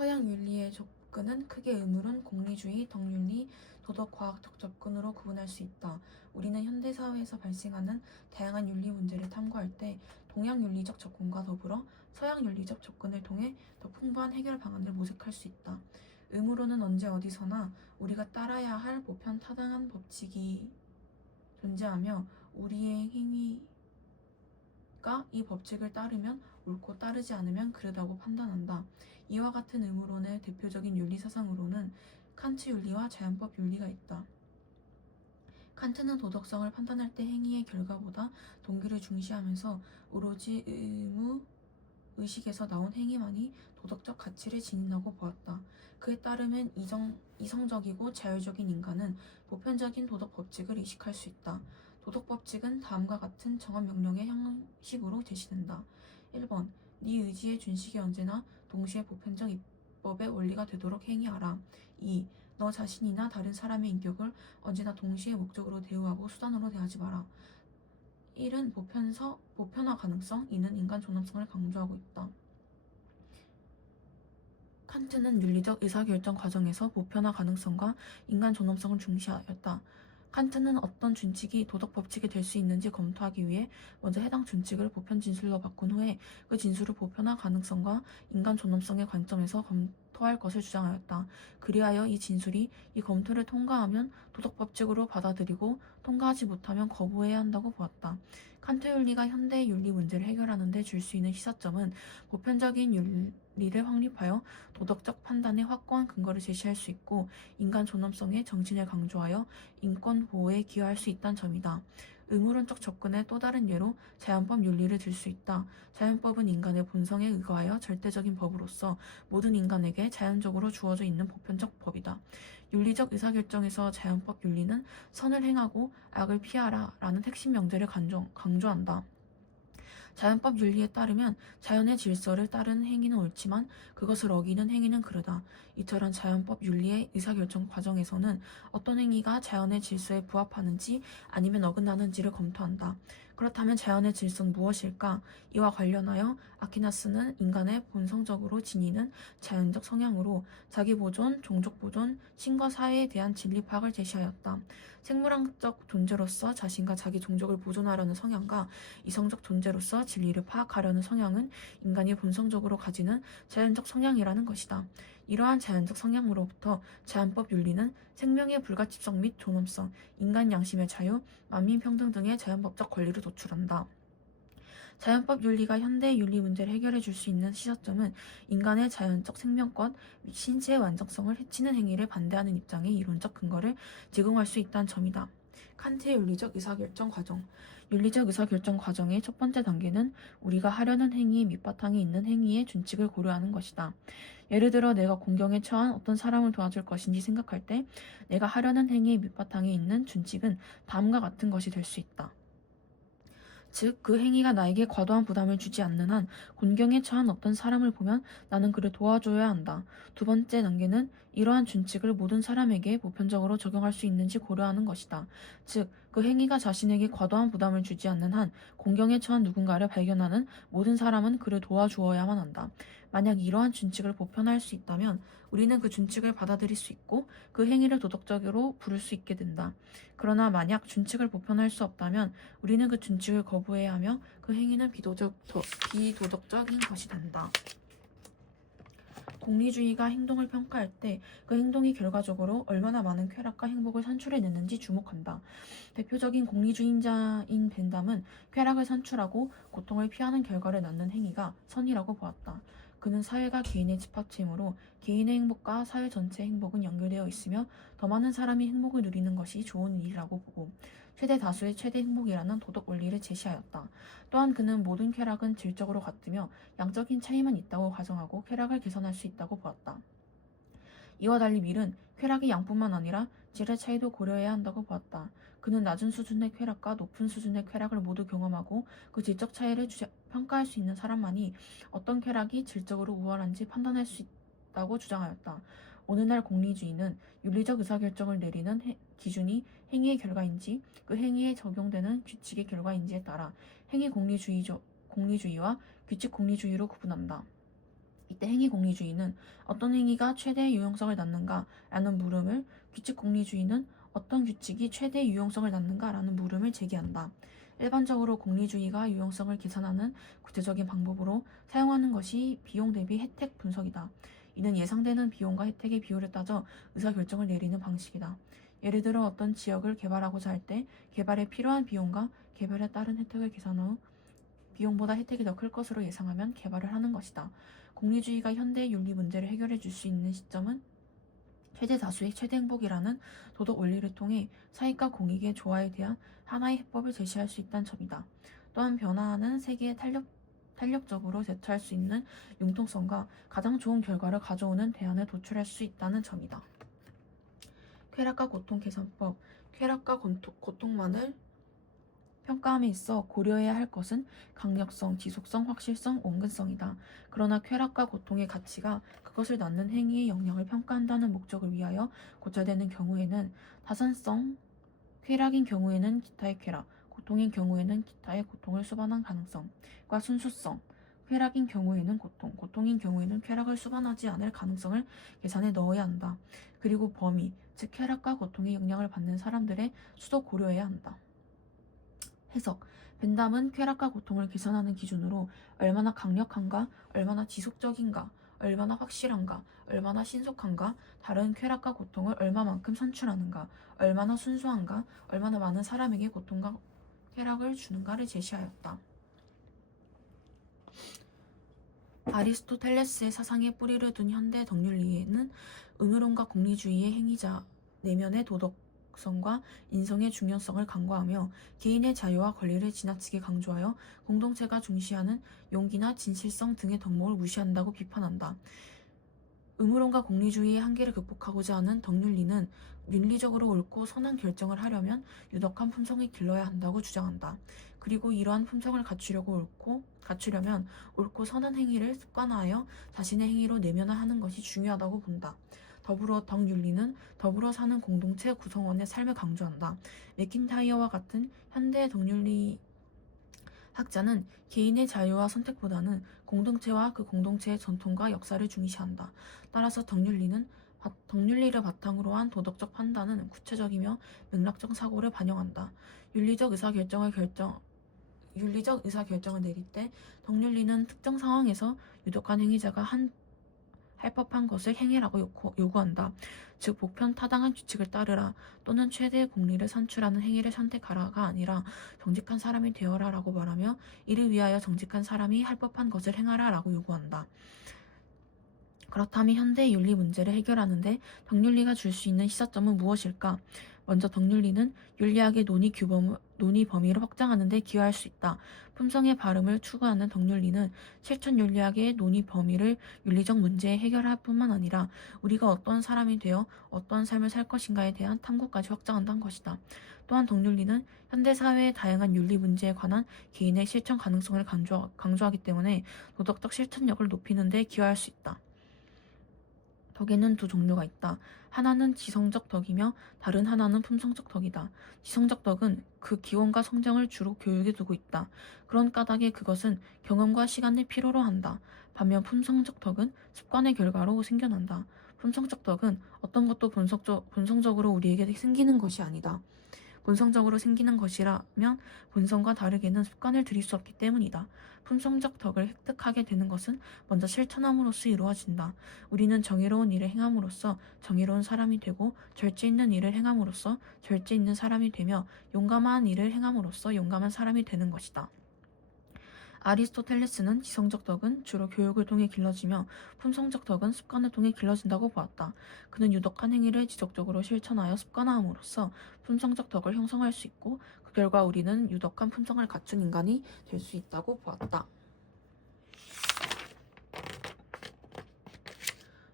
서양 윤리의 접근은 크게 의무론, 공리주의, 덕윤리, 도덕과학적 접근으로 구분할 수 있다. 우리는 현대사회에서 발생하는 다양한 윤리 문제를 탐구할 때 동양 윤리적 접근과 더불어 서양 윤리적 접근을 통해 더 풍부한 해결 방안을 모색할 수 있다. 의무론은 언제 어디서나 우리가 따라야 할 보편 타당한 법칙이 존재하며 우리의 행위가 이 법칙을 따르면 옳고 따르지 않으면 그르다고 판단한다. 이와 같은 의무론의 대표적인 윤리사상으로는 칸트 윤리와 자연법 윤리가 있다. 칸트는 도덕성을 판단할 때 행위의 결과보다 동기를 중시하면서 오로지 의무 의식에서 나온 행위만이 도덕적 가치를 지닌다고 보았다. 그에 따르면 이성적이고 자율적인 인간은 보편적인 도덕 법칙을 의식할 수 있다. 도덕 법칙은 다음과 같은 정한 명령의 형식으로 제시된다. 1번. 네 의지의 준식이 언제나 동시에 보편적 입법의 원리가 되도록 행위하라. 2. 너 자신이나 다른 사람의 인격을 언제나 동시에 목적으로 대우하고 수단으로 대하지 마라. 1은 보편화 가능성, 2는 인간 존엄성을 강조하고 있다. 칸트는 윤리적 의사결정 과정에서 보편화 가능성과 인간 존엄성을 중시하였다. 칸트는 어떤 준칙이 도덕 법칙이 될 수 있는지 검토하기 위해 먼저 해당 준칙을 보편 진술로 바꾼 후에 그 진술을 보편화 가능성과 인간 존엄성의 관점에서 검토할 것을 주장하였다. 그리하여 이 진술이 이 검토를 통과하면 도덕 법칙으로 받아들이고 통과하지 못하면 거부해야 한다고 보았다. 칸트 윤리가 현대의 윤리 문제를 해결하는 데 줄 수 있는 시사점은 보편적인 윤리를 확립하여 도덕적 판단에 확고한 근거를 제시할 수 있고 인간 존엄성의 정신을 강조하여 인권 보호에 기여할 수 있다는 점이다. 의무론적 접근의 또 다른 예로 자연법 윤리를 들 수 있다. 자연법은 인간의 본성에 의거하여 절대적인 법으로서 모든 인간에게 자연적으로 주어져 있는 보편적 법이다. 윤리적 의사결정에서 자연법 윤리는 선을 행하고 악을 피하라 라는 핵심 명제를 강조한다. 자연법 윤리에 따르면 자연의 질서를 따르는 행위는 옳지만 그것을 어기는 행위는 그르다. 이처럼 자연법 윤리의 의사결정 과정에서는 어떤 행위가 자연의 질서에 부합하는지 아니면 어긋나는지를 검토한다. 그렇다면 자연의 질서는 무엇일까? 이와 관련하여 아퀴나스는 인간의 본성적으로 지니는 자연적 성향으로 자기보존, 종족보존, 신과 사회에 대한 진리 파악을 제시하였다. 생물학적 존재로서 자신과 자기 종족을 보존하려는 성향과 이성적 존재로서 진리를 파악하려는 성향은 인간이 본성적으로 가지는 자연적 성향이라는 것이다. 이러한 자연적 성향으로부터 자연법 윤리는 생명의 불가침성 및 존엄성, 인간 양심의 자유, 만민평등 등의 자연법적 권리를 도출한다. 자연법 윤리가 현대의 윤리 문제를 해결해 줄 수 있는 시사점은 인간의 자연적 생명권 및 신체의 완전성을 해치는 행위를 반대하는 입장의 이론적 근거를 제공할 수 있다는 점이다. 칸트의 윤리적 의사결정 과정. 윤리적 의사결정 과정의 첫 번째 단계는 우리가 하려는 행위의 밑바탕에 있는 행위의 준칙을 고려하는 것이다. 예를 들어 내가 공경에 처한 어떤 사람을 도와줄 것인지 생각할 때 내가 하려는 행위의 밑바탕에 있는 준칙은 다음과 같은 것이 될 수 있다. 즉, 그 행위가 나에게 과도한 부담을 주지 않는 한 곤경에 처한 어떤 사람을 보면 나는 그를 도와줘야 한다. 두 번째 단계는 이러한 준칙을 모든 사람에게 보편적으로 적용할 수 있는지 고려하는 것이다. 즉, 그 행위가 자신에게 과도한 부담을 주지 않는 한 곤경에 처한 누군가를 발견하는 모든 사람은 그를 도와주어야만 한다. 만약 이러한 준칙을 보편화할 수 있다면 우리는 그 준칙을 받아들일 수 있고 그 행위를 도덕적으로 부를 수 있게 된다. 그러나 만약 준칙을 보편화할 수 없다면 우리는 그 준칙을 거부해야 하며 그 행위는 비도덕적인 것이 된다. 공리주의가 행동을 평가할 때 그 행동이 결과적으로 얼마나 많은 쾌락과 행복을 산출해내는지 주목한다. 대표적인 공리주의자인 벤담은 쾌락을 산출하고 고통을 피하는 결과를 낳는 행위가 선이라고 보았다. 그는 사회가 개인의 집합체이므로 개인의 행복과 사회 전체의 행복은 연결되어 있으며 더 많은 사람이 행복을 누리는 것이 좋은 일이라고 보고 최대 다수의 최대 행복이라는 도덕 원리를 제시하였다. 또한 그는 모든 쾌락은 질적으로 같으며 양적인 차이만 있다고 가정하고 쾌락을 개선할 수 있다고 보았다. 이와 달리 밀은 쾌락의 양뿐만 아니라 질의 차이도 고려해야 한다고 보았다. 그는 낮은 수준의 쾌락과 높은 수준의 쾌락을 모두 경험하고 그 질적 차이를 평가할 수 있는 사람만이 어떤 쾌락이 질적으로 우월한지 판단할 수 있다고 주장하였다. 오늘날 공리주의는 윤리적 의사결정을 내리는 기준이 행위의 결과인지 그 행위에 적용되는 규칙의 결과인지에 따라 행위 공리주의와 규칙 공리주의로 구분한다. 이때 행위공리주의는 어떤 행위가 최대의 유용성을 낳는가라는 물음을, 규칙공리주의는 어떤 규칙이 최대의 유용성을 낳는가라는 물음을 제기한다. 일반적으로 공리주의가 유용성을 계산하는 구체적인 방법으로 사용하는 것이 비용 대비 혜택 분석이다. 이는 예상되는 비용과 혜택의 비율을 따져 의사결정을 내리는 방식이다. 예를 들어 어떤 지역을 개발하고자 할 때 개발에 필요한 비용과 개발에 따른 혜택을 계산 후 비용보다 혜택이 더 클 것으로 예상하면 개발을 하는 것이다. 공리주의가 현대의 윤리 문제를 해결해 줄 수 있는 시점은 최대 다수의 최대 행복이라는 도덕 원리를 통해 사익과 공익의 조화에 대한 하나의 해법을 제시할 수 있다는 점이다. 또한 변화하는 세계에 탄력적으로 대처할 수 있는 융통성과 가장 좋은 결과를 가져오는 대안을 도출할 수 있다는 점이다. 쾌락과 고통 계산법. 쾌락과 고통만을 평가함에 있어 고려해야 할 것은 강력성, 지속성, 확실성, 원근성이다. 그러나 쾌락과 고통의 가치가 그것을 낳는 행위의 영향을 평가한다는 목적을 위하여 고찰되는 경우에는 타산성, 쾌락인 경우에는 기타의 쾌락, 고통인 경우에는 기타의 고통을 수반한 가능성과 순수성, 쾌락인 경우에는 고통, 고통인 경우에는 쾌락을 수반하지 않을 가능성을 계산에 넣어야 한다. 그리고 범위, 즉 쾌락과 고통의 영향을 받는 사람들의 수도 고려해야 한다. 해석. 벤담은 쾌락과 고통을 계산하는 기준으로 얼마나 강력한가, 얼마나 지속적인가, 얼마나 확실한가, 얼마나 신속한가, 다른 쾌락과 고통을 얼마만큼 산출하는가, 얼마나 순수한가, 얼마나 많은 사람에게 고통과 쾌락을 주는가를 제시하였다. 아리스토텔레스의 사상에 뿌리를 둔 현대 덕윤리에는 의무론과 공리주의의 행위자 내면의 도덕성과 인성의 중요성을 강조하며 개인의 자유와 권리를 지나치게 강조하여 공동체가 중시하는 용기나 진실성 등의 덕목을 무시한다고 비판한다. 의무론과 공리주의의 한계를 극복하고자 하는 덕윤리는 윤리적으로 옳고 선한 결정을 하려면 유덕한 품성이 길러야 한다고 주장한다. 그리고 이러한 품성을 갖추려면 옳고 선한 행위를 습관화하여 자신의 행위로 내면화하는 것이 중요하다고 본다. 더불어 덕윤리는 더불어 사는 공동체 구성원의 삶을 강조한다. 맥킨타이어와 같은 현대 덕윤리 학자는 개인의 자유와 선택보다는 공동체와 그 공동체의 전통과 역사를 중시한다. 따라서 덕윤리를 바탕으로 한 도덕적 판단은 구체적이며 맥락적 사고를 반영한다. 윤리적 의사결정을 내릴 때 덕윤리는 특정 상황에서 유독한 행위자가 할 법한 것을 행해라고 요구한다. 즉 보편 타당한 규칙을 따르라 또는 최대의 공리를 산출하는 행위를 선택하라가 아니라 정직한 사람이 되어라 라고 말하며 이를 위하여 정직한 사람이 할 법한 것을 행하라 라고 요구한다. 그렇다면 현대의 윤리 문제를 해결하는데 덕윤리가 줄 수 있는 시사점은 무엇일까? 먼저 덕윤리는 윤리학의 논의 범위를 확장하는 데 기여할 수 있다. 품성의 발음을 추구하는 덕윤리는 실천 윤리학의 논의 범위를 윤리적 문제에 해결할 뿐만 아니라 우리가 어떤 사람이 되어 어떤 삶을 살 것인가에 대한 탐구까지 확장한다는 것이다. 또한 덕윤리는 현대 사회의 다양한 윤리 문제에 관한 개인의 실천 가능성을 강조하기 때문에 도덕적 실천력을 높이는 데 기여할 수 있다. 덕에는 두 종류가 있다. 하나는 지성적 덕이며 다른 하나는 품성적 덕이다. 지성적 덕은 그 기원과 성장을 주로 교육에 두고 있다. 그런 까닭에 그것은 경험과 시간을 필요로 한다. 반면 품성적 덕은 습관의 결과로 생겨난다. 품성적 덕은 어떤 것도 본성적으로 우리에게 생기는 것이 아니다. 본성적으로 생기는 것이라면 본성과 다르게는 습관을 들일 수 없기 때문이다. 품성적 덕을 획득하게 되는 것은 먼저 실천함으로써 이루어진다. 우리는 정의로운 일을 행함으로써 정의로운 사람이 되고 절제 있는 일을 행함으로써 절제 있는 사람이 되며 용감한 일을 행함으로써 용감한 사람이 되는 것이다. 아리스토텔레스는 지성적 덕은 주로 교육을 통해 길러지며 품성적 덕은 습관을 통해 길러진다고 보았다. 그는 유덕한 행위를 지속적으로 실천하여 습관화함으로써 품성적 덕을 형성할 수 있고 그 결과 우리는 유덕한 품성을 갖춘 인간이 될 수 있다고 보았다.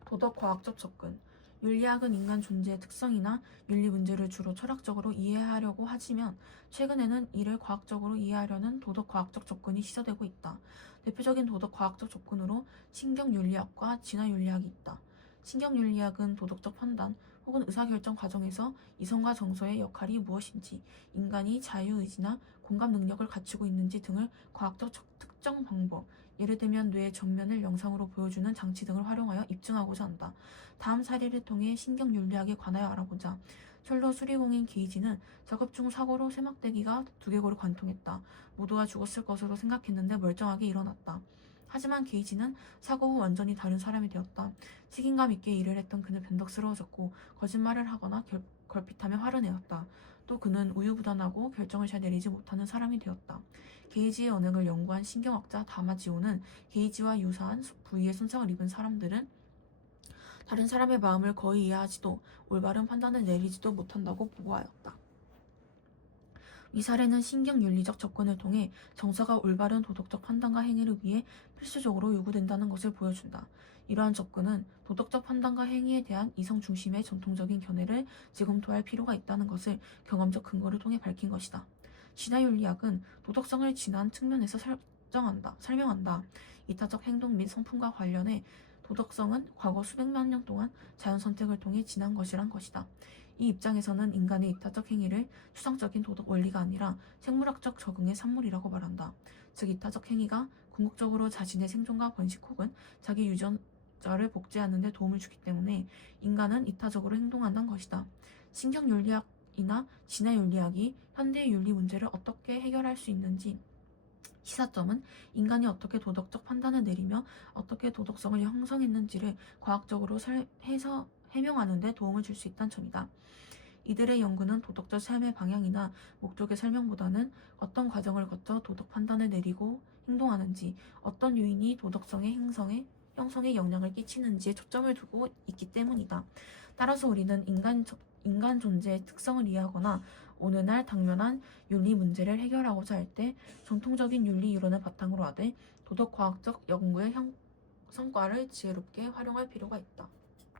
도덕과학적 접근. 윤리학은 인간 존재의 특성이나 윤리 문제를 주로 철학적으로 이해하려고 하지만 최근에는 이를 과학적으로 이해하려는 도덕과학적 접근이 시도되고 있다. 대표적인 도덕과학적 접근으로 신경윤리학과 진화윤리학이 있다. 신경윤리학은 도덕적 판단 혹은 의사결정 과정에서 이성과 정서의 역할이 무엇인지, 인간이 자유의지나 공감 능력을 갖추고 있는지 등을 과학적 특정 방법, 예를 들면 뇌의 정면을 영상으로 보여주는 장치 등을 활용하여 입증하고자 한다. 다음 사례를 통해 신경윤리학에 관하여 알아보자. 철도 수리공인 게이지는 작업 중 사고로 세막대기가 두개골을 관통했다. 모두가 죽었을 것으로 생각했는데 멀쩡하게 일어났다. 하지만 게이지는 사고 후 완전히 다른 사람이 되었다. 책임감 있게 일을 했던 그는 변덕스러워졌고 거짓말을 하거나 걸핏하며 화를 내었다. 또 그는 우유부단하고 결정을 잘 내리지 못하는 사람이 되었다. 게이지의 언행을 연구한 신경학자 다마지오는 게이지와 유사한 부위에 손상을 입은 사람들은 다른 사람의 마음을 거의 이해하지도 올바른 판단을 내리지도 못한다고 보고하였다. 이 사례는 신경윤리적 접근을 통해 정서가 올바른 도덕적 판단과 행위를 위해 필수적으로 요구된다는 것을 보여준다. 이러한 접근은 도덕적 판단과 행위에 대한 이성 중심의 전통적인 견해를 재검토할 필요가 있다는 것을 경험적 근거를 통해 밝힌 것이다. 진화윤리학은 도덕성을 진화한 측면에서 설명한다. 이타적 행동 및 성품과 관련해 도덕성은 과거 수백만 년 동안 자연 선택을 통해 진화한 것이란 것이다. 이 입장에서는 인간의 이타적 행위를 추상적인 도덕 원리가 아니라 생물학적 적응의 산물이라고 말한다. 즉 이타적 행위가 궁극적으로 자신의 생존과 번식 혹은 자기 유전자를 복제하는 데 도움을 주기 때문에 인간은 이타적으로 행동한다는 것이다. 신경윤리학이나 진화윤리학이 현대의 윤리 문제를 어떻게 해결할 수 있는지 시사점은 인간이 어떻게 도덕적 판단을 내리며 어떻게 도덕성을 형성했는지를 과학적으로 해명하는 데 도움을 줄 수 있다는 점이다. 이들의 연구는 도덕적 삶의 방향이나 목적의 설명보다는 어떤 과정을 거쳐 도덕 판단을 내리고 행동하는지, 어떤 요인이 도덕성의 형성에 영향을 끼치는지에 초점을 두고 있기 때문이다. 따라서 우리는 인간 존재의 특성을 이해하거나 오늘날 당면한 윤리 문제를 해결하고자 할 때 전통적인 윤리 이론을 바탕으로 하되 도덕과학적 연구의 성과를 지혜롭게 활용할 필요가 있다.